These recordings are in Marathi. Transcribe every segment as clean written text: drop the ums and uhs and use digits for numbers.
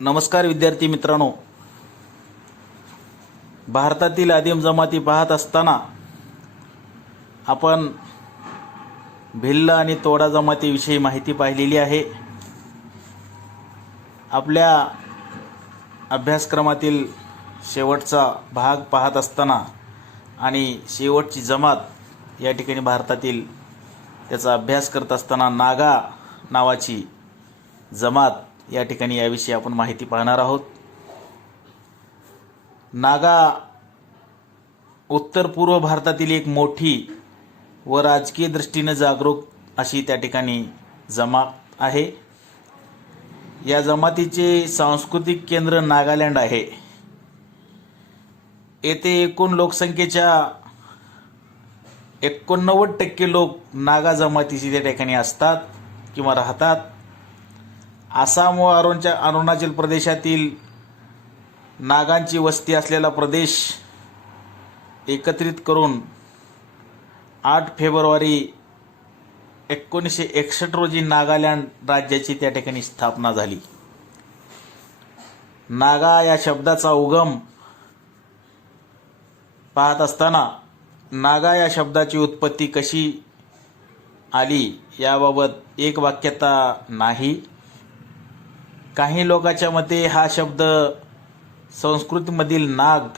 नमस्कार विद्यार्थी मित्रांनो, भारतातील आदिम जमाती पाहत असताना आपण भिल्ल आणि तोडा जमातीविषयी माहिती पाहिलेली आहे. आपल्या अभ्यासक्रमातील शेवटचा भाग पाहत असताना आणि शेवटची जमात या ठिकाणी भारतातील त्याचा अभ्यास करत असताना नागा नावाची जमात या ठिकाणी याविषयी आपण माहिती पाहणार आहोत. नागा उत्तर पूर्व भारतातील एक मोठी व राजकीय दृष्टीने जागरूक अशी त्या ठिकाणी जमात आहे. या जमातीचे सांस्कृतिक केंद्र नागालँड आहे. येथे एकूण लोकसंख्येच्या 89% लोक नागा जमातीचे त्या ठिकाणी असतात किंवा राहतात. आसाम व अरुणाचल प्रदेशातील नागांची वस्ती असलेला प्रदेश एकत्रित करून 8 फेब्रुवारी 1961 रोजी नागालँड राज्याची त्या ठिकाणी स्थापना झाली. नागा या शब्दाचा उगम पाहत असताना नागा या शब्दाची उत्पत्ती कशी आली याबाबत एक वाक्यता नाही. काही लोकांच्या मते हा शब्द संस्कृतमधील नाग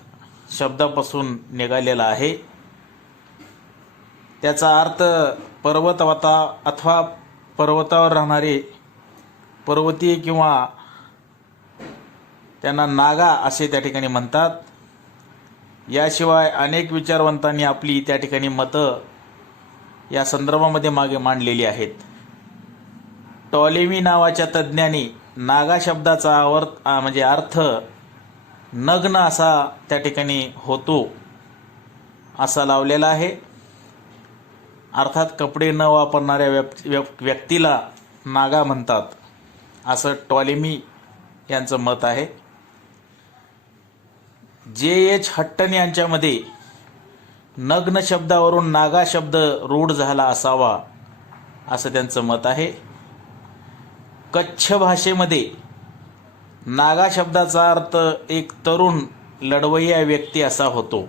शब्दापासून निघालेला आहे. त्याचा अर्थ पर्वतवता अथवा पर्वतावर राहणारे पर्वतीय किंवा त्यांना नागा असे त्या ठिकाणी म्हणतात. याशिवाय अनेक विचारवंतांनी आपली त्या ठिकाणी मतं या संदर्भामध्ये मागे मांडलेली आहेत. टॉलेमी नावाच्या तज्ज्ञांनी नागा शब्दाचा अर्थ नग्न असा त्या ठिकाणी होतो असा लावलेला आहे. अर्थात कपडे न वापरणाऱ्या व्यक्तीला नागा म्हणतात असं टॉलेमी यांचं मत आहे. J.H. हट्टन यांच्यामध्ये नग्न शब्दावरून नागा शब्द रूढ झाला असावा असं त्यांचं मत आहे. कच्छ भाषेमध्ये नागा शब्दाचा अर्थ एक तरुण लढवय्या व्यक्ती असा होतो.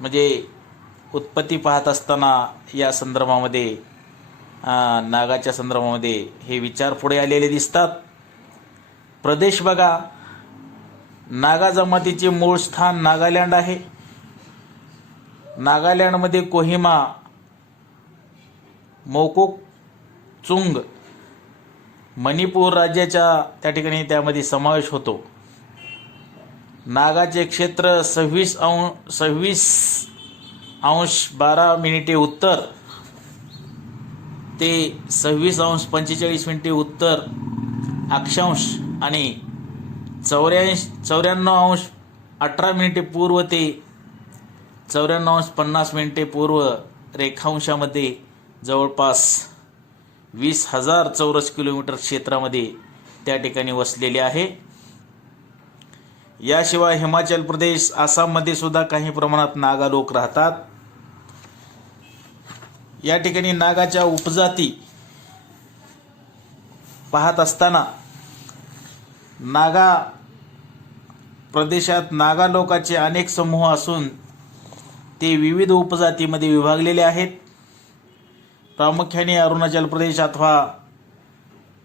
म्हणजे उत्पत्ती पाहत असताना या संदर्भामध्ये नागाच्या संदर्भामध्ये हे विचार पुढे आलेले दिसतात. प्रदेश बघा, नागा जमातीचे मूळ स्थान नागालँड आहे. नागालँडमध्ये कोहिमा, मोकोकचुंग, मणिपूर राज्याच्या त्या ठिकाणी त्यामध्ये समावेश होतो. नागाचे क्षेत्र 26°12' उत्तर ते 26°45' उत्तर अक्षांश आणि 94°18' पूर्व ते 94°50' पूर्व रेखांशामध्ये जवळपास 20,000 चौरस किलोमीटर क्षेत्रामध्ये त्या ठिकाणी वसलेले आहे. याशिवाय हिमाचल प्रदेश, आसाममध्ये सुद्धा काही प्रमाणात नागा लोक राहतात. या ठिकाणी नागाच्या उपजाती पाहत असताना नागा प्रदेशात नागा लोकांचे अनेक समूह असून ते विविध उपजातीमध्ये विभागलेले आहेत. प्रामुख्याने अरुणाचल प्रदेश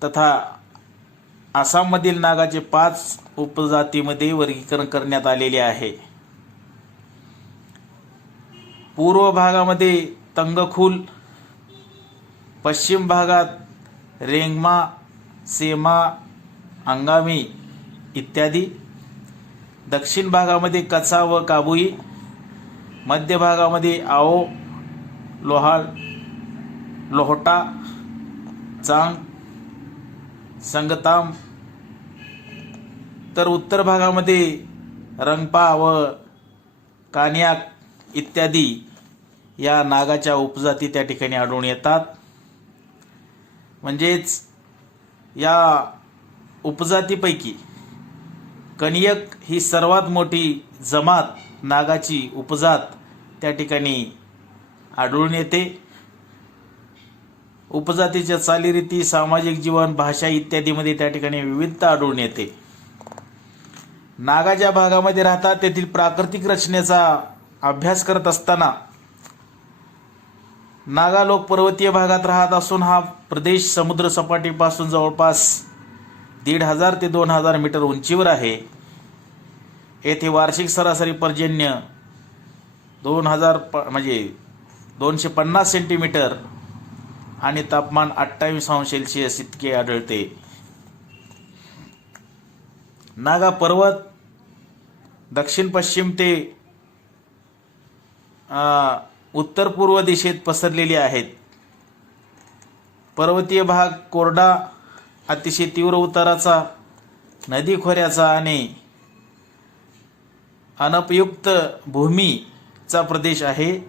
तथा आसाममधील नागाचे 5 उपजातीमध्ये वर्गीकरण करण्यात आलेले आहे. पूर्व भागामध्ये तंगखुल, पश्चिम भागात रेंगमा, सेमा, अंगामी इत्यादी, दक्षिण भागामध्ये कचा व काबुई, मध्य भागामध्ये आओ, लोहाळ, लोहटा, चांग, संगताम, तर उत्तर भागामध्ये रंगपा व कानियाक इत्यादी या नागाच्या उपजाती त्या ठिकाणी आढळून येतात. म्हणजेच या उपजातीपैकी कनियक ही सर्वात मोठी जमात नागाची उपजात त्या ठिकाणी आढळून येते. उपजातीच्या चालीरीती, सामाजिक जीवन, भाषा इत्यादीमध्ये त्या ठिकाणी विविधता आढळून येते. नागा ज्या भागामध्ये राहतात तेथील प्राकृतिक रचनेचा अभ्यास करत असताना नागा लोक पर्वतीय भागात राहत असून हा प्रदेश समुद्र सपाटीपासून जवळपास 1500 ते 2000 मीटर उंचीवर आहे. येथे वार्षिक सरासरी पर्जन्य 250 सेंटीमीटर आणि तापमान 28°C इतके आढळते. नागा पर्वत दक्षिण पश्चिम ते उत्तर पूर्व दिशेत पसरलेली आहेत. पर्वतीय भाग कोरडा, अतिशय तीव्र उताराचा, नदी खोऱ्याचा आणि अनपयुक्त भूमीचा प्रदेश आहे.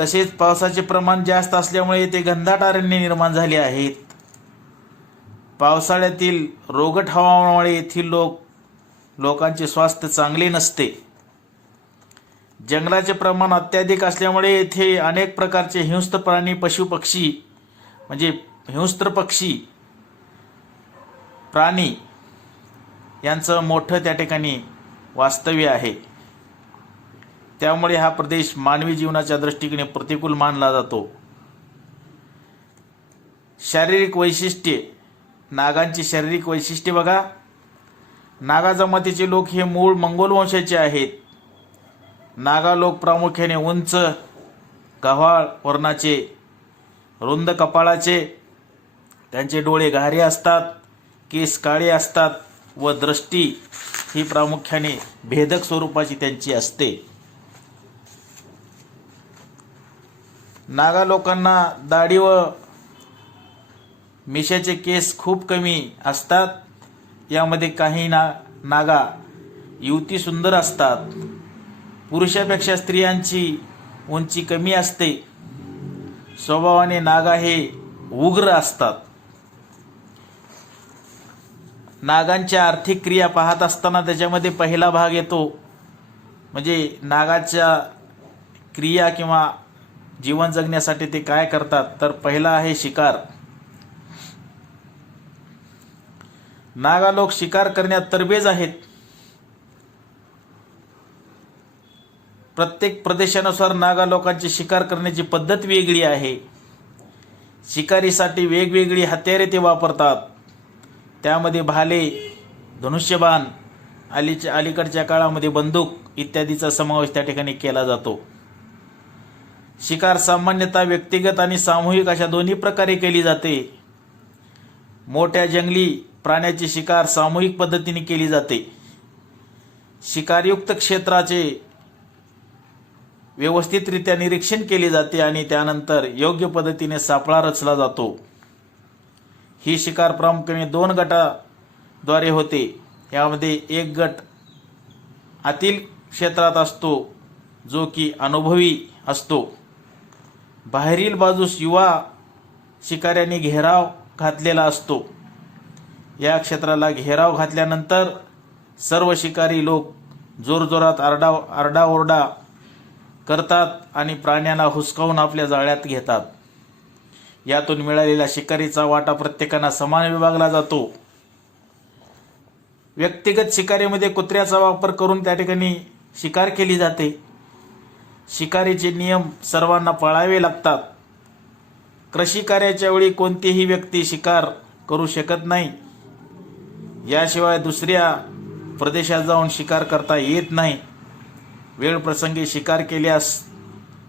तसेच पावसाचे प्रमाण जास्त असल्यामुळे येथे घनदाट अरण्ये निर्माण झाली आहेत. पावसाळ्यातील रोगट हवामानामुळे येथील लोकांचे स्वास्थ्य चांगले नसते. जंगलाचे प्रमाण अत्याधिक असल्यामुळे येथे अनेक प्रकारचे हिंस्त्र प्राणी, पशुपक्षी हिंस्त्र पक्षी प्राणी यांचं मोठं त्या ठिकाणी वास्तव्य आहे. त्यामुळे हा प्रदेश मानवी जीवनाच्या दृष्टीने प्रतिकूल मानला जातो. शारीरिक वैशिष्ट्ये, नागांची शारीरिक वैशिष्ट्ये बघा. नागा जमातीचे लोक हे मूळ मंगोल वंशाचे आहेत. नागा लोक प्रामुख्याने उंच, गव्हाळ वर्णाचे, रुंद कपाळाचे, त्यांचे डोळे गहरे असतात, केस काळे असतात व दृष्टी ही प्रामुख्याने भेदक स्वरूपाची त्यांची असते. नागा लोकांना दाढी व मिशाचे केस खूप कमी असतात. यामध्ये काही नागा युवती सुंदर असतात. पुरुषापेक्षा स्त्रियांची उंची कमी असते. स्वभावाने नागा हे उग्र असतात. नागांच्या आर्थिक क्रिया पाहत असताना त्याच्यामध्ये पहिला भाग येतो म्हणजे नागाच्या क्रिया किंवा जीवन जगण्यासाठी ते काय करतात, तर पहिला आहे शिकार. नागा लोक शिकार करण्यात तरबेज आहेत. प्रत्येक प्रदेशानुसार नागा लोकांची शिकार करण्याची पद्धत वेगळी आहे. शिकारीसाठी वेगवेगळी हत्यारे ते वापरतात. त्यामध्ये भाले, धनुष्यबाण, अलीकडच्या काळामध्ये बंदूक इत्यादीचा समावेश त्या ठिकाणी केला जातो. शिकार सामान्यतः व्यक्तिगत आणि सामूहिक अशा दोन्ही प्रकारे केली जाते. मोठ्या जंगली प्राण्याची शिकार सामूहिक पद्धतीने केली जाते. शिकारयुक्त क्षेत्राचे व्यवस्थितरित्या निरीक्षण केले जाते आणि त्यानंतर योग्य पद्धतीने सापळा रचला जातो. ही शिकार प्रामुख्याने 2 गटाद्वारे होते. यामध्ये एक गट आतील क्षेत्रात असतो जो की अनुभवी असतो. बाहेरील बाजूस युवा शिकाऱ्यांनी घेराव घातलेला असतो. या क्षेत्राला घेराव घातल्यानंतर सर्व शिकारी लोक जोरजोरात आरडाओरडा करतात आणि प्राण्याला हुसकावून आपल्या जाळ्यात घेतात. यातून मिळालेला शिकारीचा वाटा प्रत्येकांना समान विभागला जातो. व्यक्तिगत शिकारीमध्ये कुत्र्याचा वापर करून त्या ठिकाणी शिकार केली जाते. शिकारीचे नियम सर्वांना पाळावे लागतात. कृषी कार्याच्या वेळी कोणतीही व्यक्ती शिकार करू शकत नाही. याशिवाय दुसऱ्या प्रदेशात जाऊन शिकार करता येत नाही. वेळ प्रसंगी शिकार केल्यास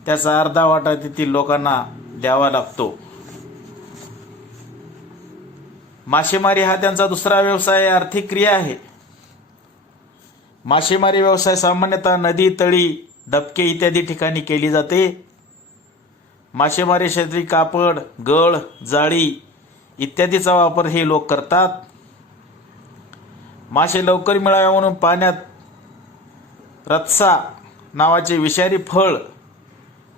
त्याचा अर्धा वाटा तेथील लोकांना द्यावा लागतो. मासेमारी हा त्यांचा दुसरा व्यवसाय, आर्थिक क्रिया आहे. मासेमारी व्यवसाय सामान्यतः नदी, तळी, डबके इत्यादी ठिकाणी केली जाते. मासेमारीसाठी कापड, गळ, जाळी इत्यादीचा वापर हे लोक करतात. मासे लवकर मिळावे म्हणून पाण्यात रत्सा नावाचे विषारी फळ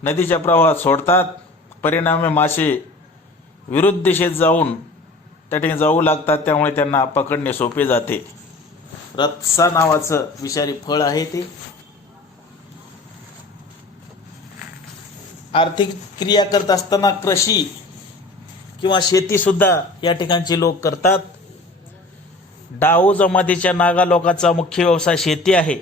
नदीच्या प्रवाहात सोडतात. परिणामी मासे विरुद्ध दिशेत त्या ठिकाणी जाऊ लागतात. त्यामुळे त्यांना पकडणे सोपे जाते. रत्सा नावाचं विषारी फळ आहे ते. आर्थिक क्रिया करत असताना कृषी किंवा शेतीसुद्धा या ठिकाणचे लोक करतात. डाऊ जमातीच्या नागा लोकांचा मुख्य व्यवसाय शेती आहे.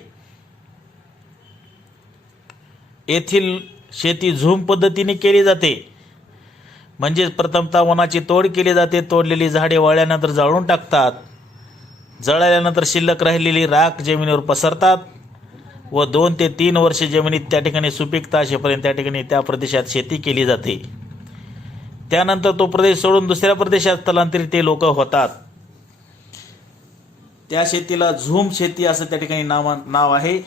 येथील शेती झूम पद्धतीने केली जाते. म्हणजे प्रथमतः वनाची तोड केली जाते. तोडलेली झाडे वाळल्यानंतर जाळून टाकतात. जळाल्यानंतर शिल्लक राहिलेली राख जमिनीवर पसरतात व 2 ते 3 वर्षे जमिनीत त्या ठिकाणी सुपीकता असेपर्यंत त्या ठिकाणी त्या प्रदेशात शेती केली जाते. त्यानंतर तो प्रदेश सोडून दुसऱ्या प्रदेशात स्थलांतरित ते लोक होतात. त्या शेतीला झूम शेती असं त्या ठिकाणी नाव आहे.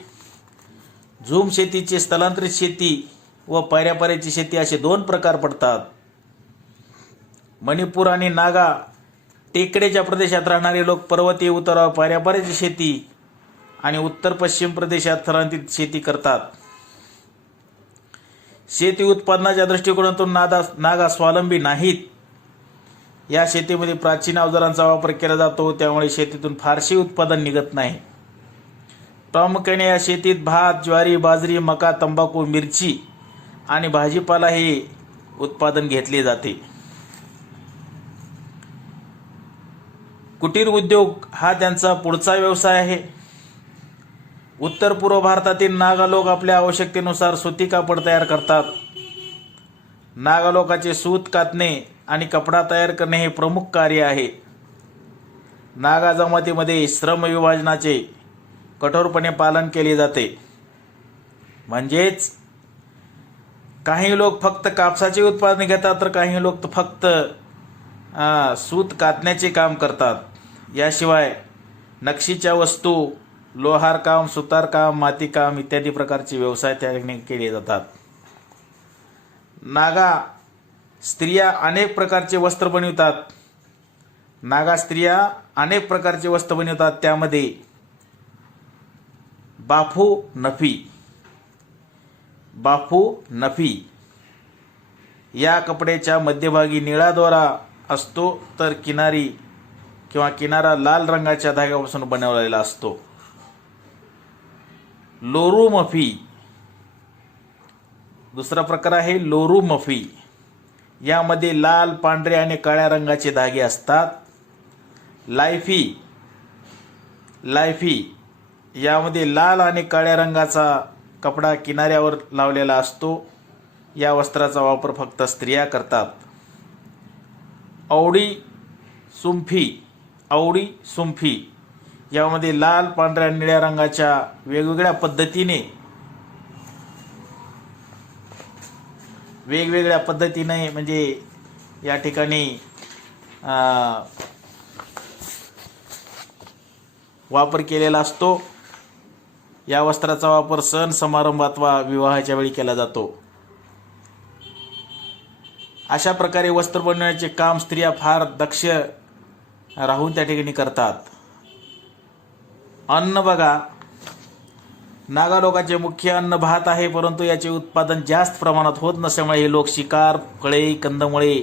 झूम शेतीचे स्थलांतरित शेती व पायऱ्यापायऱ्याची शेती असे 2 प्रकार पडतात. मणिपूर आणि नागा टेकड्याच्या प्रदेशात राहणारे लोक पर्वतीय उतारावर पायऱ्यापायऱ्याची शेती आणि उत्तर पश्चिम प्रदेशात स्थलांतरित शेती करतात. शेती उत्पादनाच्या दृष्टिकोनातून नागा स्वावलंबी नाहीत. या शेतीमध्ये प्राचीन अवजारांचा वापर केला जातो, त्यामुळे शेतीतून फारसे उत्पादन निघत नाही. प्रामुख्याने या शेतीत भात, ज्वारी, बाजरी, मका, तंबाखू, मिरची आणि भाजीपाला हे उत्पादन घेतले जाते. कुटीर उद्योग हा त्यांचा पुढचा व्यवसाय आहे. उत्तर पूर्व भारतातील नागा लोक आपल्या आवश्यकतेनुसार सुती कापड तयार करतात. नागा लोकांचे सूत कातणे आणि कपडा तयार करणे हे प्रमुख कार्य आहे. नागा जमातीमध्ये श्रम विभाजनाचे कठोरपणे पालन केले जाते. म्हणजेच काही लोक फक्त कापसाचे उत्पादन घेतात तर काही लोक फक्त सूत कातण्याचे काम करतात. याशिवाय नक्षीच्या वस्तू, लोहारकाम, सुतारकाम, मातीकाम इत्यादी प्रकारचे व्यवसाय त्या ठिकाणी केले जातात. नागा स्त्रिया अनेक प्रकारचे वस्त्र बनवितात. नागा स्त्रिया अनेक प्रकारचे वस्त्र बनवतात. त्यामध्ये बाफू नफी या कपड्याच्या मध्यभागी निळा दोरा असतो तर किनारा लाल रंगाच्या धाग्यापासून बनवलेला असतो. लोरू मफी दुसरा प्रकार आहे. लोरू मफी यामध्ये लाल, पांढरे आणि काळ्या रंगाचे धागे असतात. लायफी यामध्ये लाल आणि काळ्या रंगाचा कपडा किनाऱ्यावर लावलेला असतो. या वस्त्राचा वापर फक्त स्त्रिया करतात. औडी सुंफी यामध्ये लाल, पांढऱ्या आणि निळ्या रंगाच्या वेगवेगळ्या पद्धतीने म्हणजे या ठिकाणी वापर केलेला असतो. या वस्त्राचा वापर सण समारंभ अथवा विवाहाच्या वेळी केला जातो. अशा प्रकारे वस्त्र बनवण्याचे काम स्त्रिया फार दक्ष राहून त्या ठिकाणी करतात. अन्न बघा, नागा लोकांचे मुख्य अन्न भात आहे, परंतु याचे उत्पादन जास्त प्रमाणात होत नसल्यामुळे हे लोक शिकार, फळे, कंदमुळे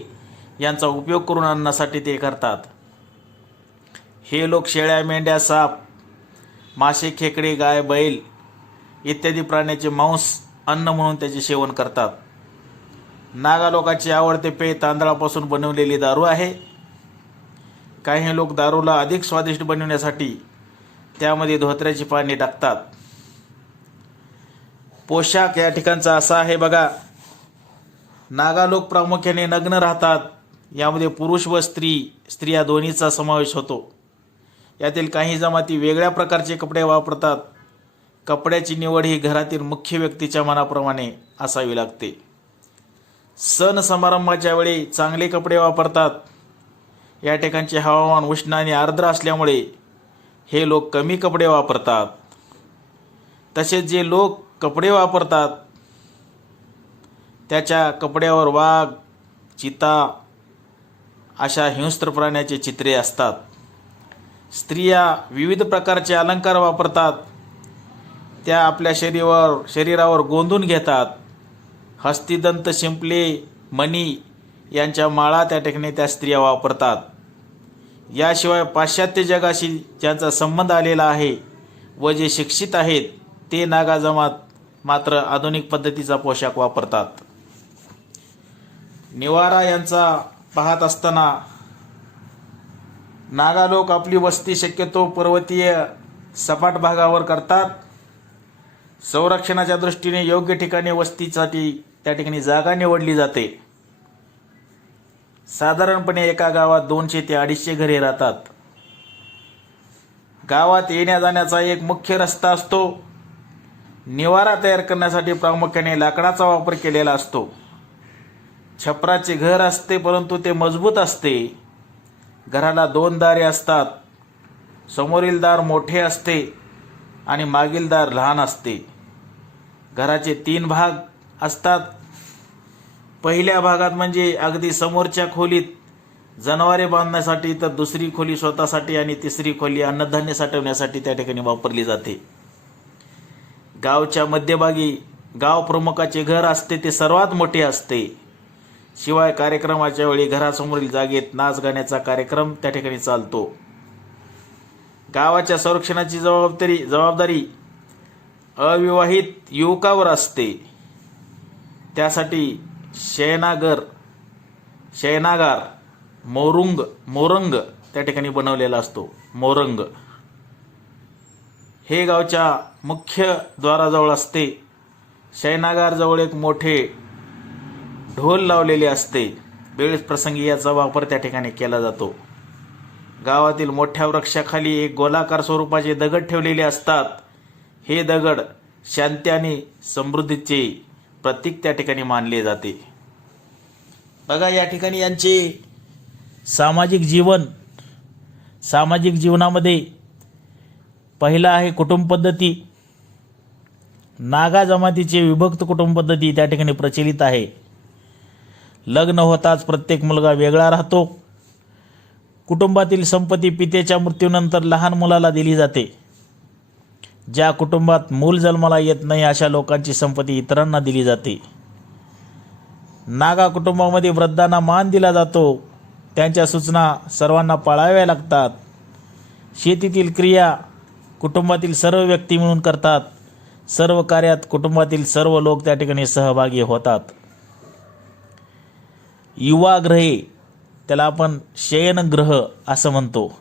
यांचा उपयोग करून अन्नासाठी ते करतात. हे लोक शेळ्या, मेंढ्या, साप, मासे, खेकडे, गाय, बैल इत्यादी प्राण्याचे मांस अन्न म्हणून त्याचे सेवन करतात. नागा लोकांचे आवडते पेय तांदळापासून बनवलेली दारू आहे. काही लोक दारूला अधिक स्वादिष्ट बनवण्यासाठी त्यामध्ये धोत्र्याची पाने टाकतात. पोशाख या ठिकाणचा असा आहे बघा. नागा लोक प्रामुख्याने नग्न राहतात. यामध्ये पुरुष व स्त्रिया दोन्हीचा समावेश होतो. यातील काही जमाती वेगळ्या प्रकारचे कपडे वापरतात. कपड्याची निवड ही घरातील मुख्य व्यक्तीच्या मनाप्रमाणे असावी लागते. सण समारंभाच्या वेळी चांगले कपडे वापरतात. या ठिकाणचे हवामान उष्ण आणि आर्द्र असल्यामुळे हे लोक कमी कपडे वापरतात. तसेच जे लोक कपडे वापरतात त्याच्या कपड्यावर वाघ, चिता अशा हिंस्त्र प्राण्याचे चित्रे असतात. स्त्रिया विविध प्रकारचे अलंकार वापरतात. त्या आपल्या शरीरावर गोंदून घेतात. हस्तिदंत, शिंपले, मणी यांच्या माळा त्या ठिकाणी त्या स्त्रिया वापरतात. याशिवाय पाश्चात्य जगाशी ज्यांचा संबंध आलेला आहे व जे शिक्षित आहेत ते नागा जमात मात्र आधुनिक पद्धतीचा पोशाख वापरतात. निवारा यांचा पाहत असताना नागा लोक आपली वस्ती शक्यतो पर्वतीय सपाट भागावर करतात. संरक्षणाच्या दृष्टीने योग्य ठिकाणी वस्तीसाठी त्या ठिकाणी जागा निवडली जाते. साधारणपणे एका गावात 200 ते 250 घरे राहतात. गावात येण्या जाण्याचा एक मुख्य रस्ता असतो. निवारा तयार करण्यासाठी प्रामुख्याने लाकडाचा वापर केलेला असतो. छपराचे घर असते, परंतु ते मजबूत असते. घराला 2 दारे असतात. समोरील दार मोठे असते आणि मागील दार लहान असते. घराचे 3 भाग असतात. पहिल्या भागात म्हणजे अगदी समोरच्या खोलीत जनावरे बांधण्यासाठी, तर दुसरी खोली स्वतःसाठी आणि तिसरी खोली अन्नधान्य साठवण्यासाठी त्या ठिकाणी वापरली जाते. गावच्या मध्यभागी गाव प्रमुखाचे घर असते, ते सर्वात मोठे असते. शिवाय कार्यक्रमाच्या वेळी घरासमोरील जागेत नाच गाण्याचा कार्यक्रम त्या ठिकाणी चालतो. गावाच्या संरक्षणाची जबाबदारी अविवाहित युवकावर असते. त्यासाठी शयनागार मोरंग त्या ठिकाणी बनवलेला असतो. मोरंग हे गावच्या मुख्य द्वाराजवळ असते. शयनागारजवळ एक मोठे ढोल लावलेले असते. वेळ प्रसंगी याचा वापर त्या ठिकाणी केला जातो. गावातील मोठ्या वृक्षाखाली एक गोलाकार स्वरूपाचे दगड ठेवलेले असतात. हे दगड शांती आणि समृद्धीचे प्रतीक त्या ठिकाणी मानले जाते. बघा, या ठिकाणी यांचे सामाजिक जीवनामध्ये पहिला आहे कुटुंब पद्धती. नागा जमातीचे विभक्त कुटुंब पद्धती त्या ठिकाणी प्रचलित आहे. लग्न होताच प्रत्येक मुलगा वेगळा राहतो. कुटुंबातील संपत्ती पितेच्या मृत्यूनंतर लहान मुलाला दिली जाते. ज्या कुटुंबात मूल जन्माला येत नाही अशा लोकांची संपत्ती इतरांना दिली जाते. नागा कुटुंबामध्ये वृद्धांना मान दिला जातो. त्यांच्या सूचना सर्वांना पाळाव्या लागतात. शेतीतील क्रिया कुटुंबातील सर्व व्यक्ती मिळून करतात. सर्व कार्यात कुटुंबातील सर्व लोक त्या ठिकाणी सहभागी होतात. युवाग्रहे, त्याला आपण शयनगृह असं म्हणतो.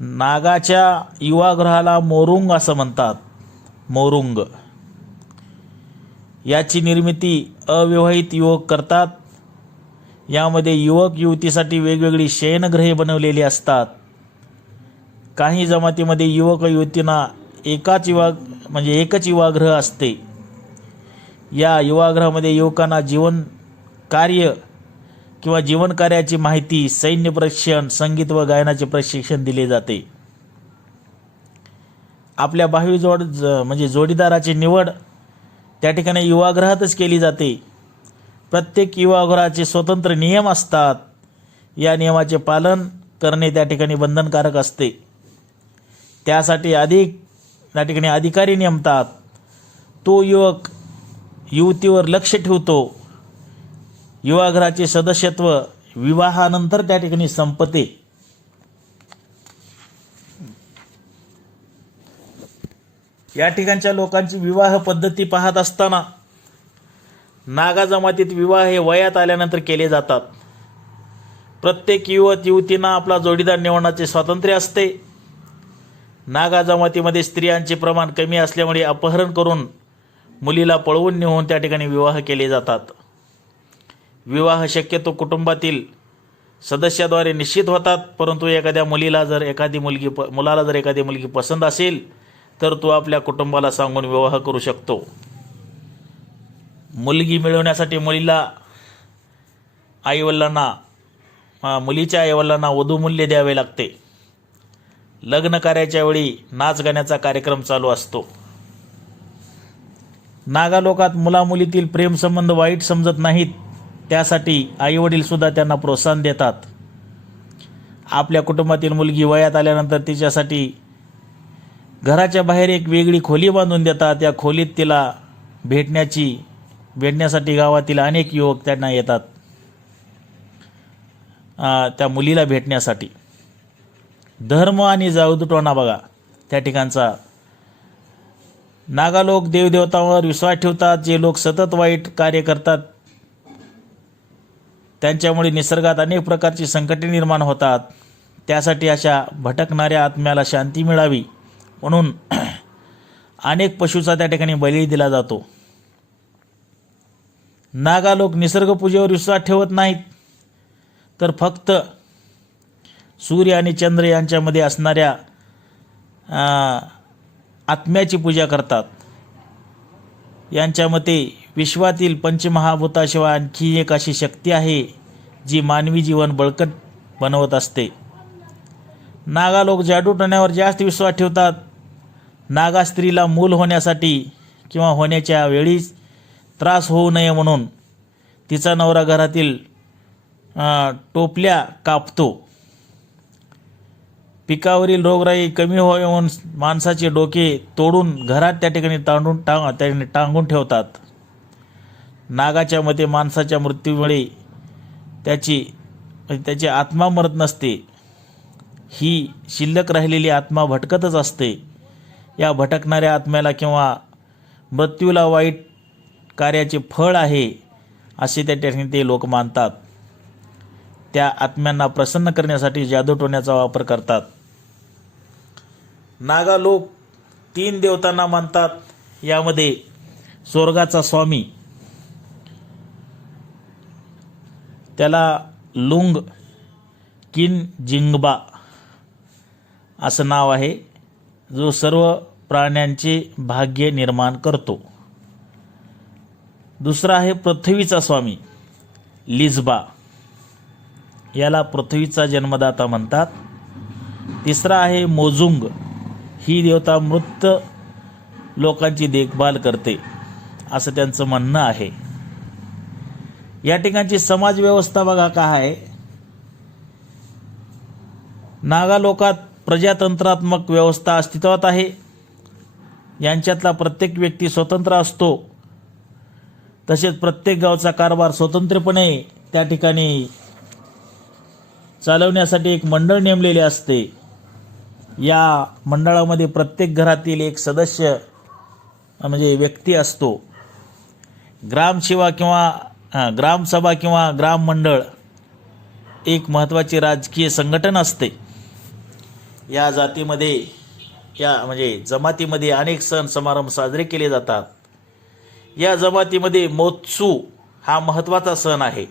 नागाच्या युवागृहाला मोरुंग असं म्हणतात. मोरुंग याची निर्मिती अविवाहित युवक करतात. यामध्ये युवक युवतीसाठी वेगवेगळी शयनगृहे बनवलेली असतात. काही जमातीमध्ये युवक युवतींना एकच युवागृह असते. या युवागृहामध्ये युवकांना जीवन कार्याची माहिती, सैन्य प्रशिक्षण, संगीत व गायनाचे प्रशिक्षण दिले जाते. आपल्या भावी जोडीदाराची निवड त्या ठिकाणी युवागृहातच केली जाते. प्रत्येक युवागृहाचे स्वतंत्र नियम असतात. या नियमाचे पालन करणे त्या ठिकाणी बंधनकारक असते. त्यासाठी त्या ठिकाणी अधिकारी नेमतात. तो युवक युवतीवर लक्ष ठेवतो. युवागृहाचे सदस्यत्व विवाहानंतर त्या ठिकाणी संपते. या ठिकाणच्या लोकांची विवाह पद्धती पाहत असताना नागा जमातीत विवाह हे वयात आल्यानंतर केले जातात. प्रत्येक युवतींना आपला जोडीदार निवडण्याचे स्वातंत्र्य असते. नागा जमातीमध्ये स्त्रियांचे प्रमाण कमी असल्यामुळे अपहरण करून मुलीला पळवून नेऊन त्या ठिकाणी विवाह केले जातात. विवाह शक्यतो कुटुंबातील सदस्याद्वारे निश्चित होतात. परंतु मुलाला जर एखादी मुलगी पसंत असेल तर तो आपल्या कुटुंबाला सांगून विवाह करू शकतो. मुलगी मिळवण्यासाठी मुलीच्या आईवडिलांना वधूमूल्य द्यावे लागते. लग्न कार्याच्या वेळी नाच गाण्याचा कार्यक्रम चालू असतो. नागा लोकात मुलामुलीतील प्रेमसंबंध वाईट समजत नाहीत. त्यासाठी आईवडील सुद्धा त्यांना प्रोत्साहन देतात. आपल्या कुटुंबातील मुलगी वयात आल्यानंतर तिच्यासाठी घराच्या बाहेर एक वेगळी खोली बांधून देतात. या खोलीत तिला भेटण्यासाठी गावातील अनेक युवक त्यांना येतात, त्या मुलीला भेटण्यासाठी. धर्म आणि जादूटोणा बघा त्या ठिकाणचा. नागा लोक देवदेवतांवर विश्वास ठेवतात. जे लोक सतत वाईट कार्य करतात त्यांच्यामुळे निसर्गात अनेक प्रकारची संकटे निर्माण होतात. त्यासाठी अशा भटकणाऱ्या आत्म्याला शांती मिळावी म्हणून अनेक पशूचा त्या ठिकाणी बळी दिला जातो. नागा लोक निसर्गपूजेवर विश्वास ठेवत नाहीत, तर फक्त सूर्य आणि चंद्र यांच्यामध्ये असणाऱ्या आत्म्याची पूजा करतात. यांच्या मते विश्वातील पंचमहाभूताशिवाय आणखी एक अशी शक्ती आहे जी मानवी जीवन बळकट बनवत असते. नागा लोक जादूटोण्यावर जास्त विश्वास ठेवतात. नागा स्त्रीला मूल होण्यासाठी किंवा होण्याच्या वेळीच त्रास होऊ नये म्हणून तिचा नवरा घरातील टोपल्या कापतो. पिकावरील रोगराई कमी व्हावी म्हणून माणसाचे डोके तोडून घरात त्या ठिकाणी टांगून ठेवतात. नागाच्या मते माणसाच्या मृत्यूमुळे त्याची आत्मा मरत नसते, ही शिल्लक राहिलेली आत्मा भटकतच असते. या भटकणाऱ्या आत्म्याला किंवा मृत्यूला वाईट कार्याचे फळ आहे असे त्या ठिकाणी ते लोक मानतात. त्या आत्म्यांना प्रसन्न करण्यासाठी जादूटोण्याचा वापर करतात. नागा लोक 3 देवतांना मानतात. यामध्ये स्वर्गाचा स्वामी, त्याला लुंग किन जिंगबा असं नाव आहे, जो सर्व प्राण्यांचे भाग्य निर्माण करतो. दुसरा आहे पृथ्वीचा स्वामी लिझबा, याला पृथ्वीचा जन्मदाता म्हणतात. तिसरा आहे मोजुंग, ही देवता मृत लोकांची देखभाल करते असं त्यांचं म्हणणं आहे. या ठिकाणची समाज व्यवस्था बघा काय आहे. नागा लोकात प्रजातंत्रात्मक व्यवस्था अस्तित्वात आहे. यांच्यातला प्रत्येक व्यक्ती स्वतंत्र असतो. तसेच प्रत्येक गावचा कारभार स्वतंत्रपणे त्या ठिकाणी चालवण्यासाठी एक मंडळ नेमलेले असते. या मंडळामध्ये प्रत्येक घरातील एक सदस्य म्हणजे व्यक्ती असतो. ग्रामसभा किंवा ग्राम मंडळ एक महत्त्वाचे राजकीय संघटन असते. या जमातीमध्ये अनेक सण समारंभ साजरे केले जातात. या जमातीमध्ये मोत्सू हा महत्त्वाचा सण आहे.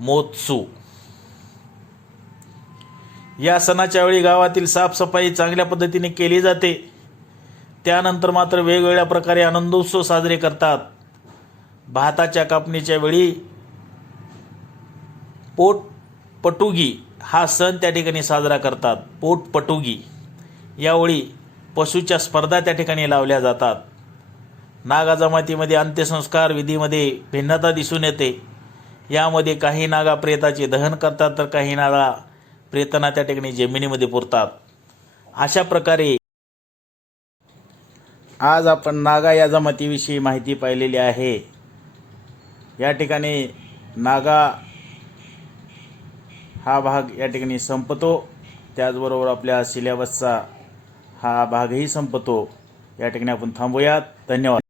मोत्सू या सणाच्या वेळी गावातील साफसफाई चांगल्या पद्धतीने केली जाते. त्यानंतर मात्र वेगवेगळ्या प्रकारे आनंदोत्सव साजरे करतात. भाताच्या कापणीच्या वेळी पोटपटुगी हा सण त्या ठिकाणी साजरा करतात. पोटपटुगी यावेळी पशूच्या स्पर्धा त्या ठिकाणी लावल्या जातात. नागा जमातीमध्ये अंत्यसंस्कार विधीमध्ये भिन्नता दिसून येते. यामध्ये काही नागा प्रेताचे दहन करतात, तर काही नागा प्रेतांना त्या ठिकाणी जमिनीमध्ये पुरतात. अशा प्रकारे आज आपण नागा या जमातीविषयी माहिती पाहिलेली आहे. या ठिकाणी नागा हा भाग या ठिकाणी संपतो. त्याचबरोबर आपल्या सिलेबसचा हा भागही संपतो. या ठिकाणी आपण थांबूयात. धन्यवाद.